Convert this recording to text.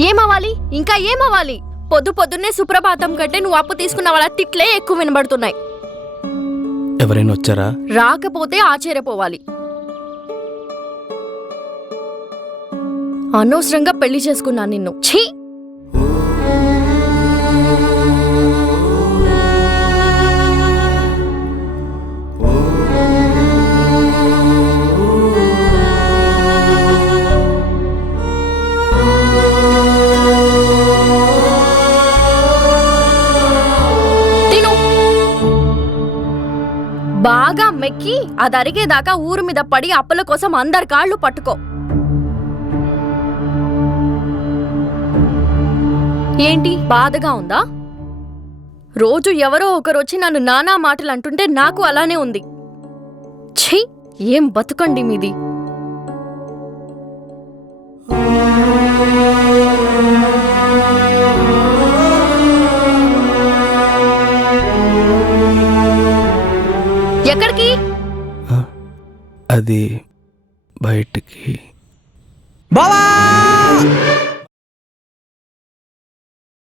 ఏమవ్వాలి? ఇంకా ఏమవ్వాలి? పొద్దు పొద్దున్నే సుప్రభాతం కంటే నువ్వు అప్పు తీసుకున్న వాళ్ళ తిట్లే ఎక్కువ వినబడుతున్నాయి. ఎవరైనా వచ్చారా? రాకపోతే ఆశ్చర్యపోవాలి. అనవసరంగా పెళ్లి చేసుకున్నా నిన్ను. ఛీ! బాగా మెక్కి అది అరిగేదాకా ఊరు మీద పడి అప్పుల కోసం అందరి కాళ్ళు పట్టుకో. ఏంటి బాధగా ఉందా? రోజు ఎవరో ఒకరొచ్చి నన్ను నానా మాటలు అంటుంటే నాకు అలానే ఉంది. ఛీ, ఏం బతుకండి మీది. ఎక్కడికి? అది బయటికి. బావా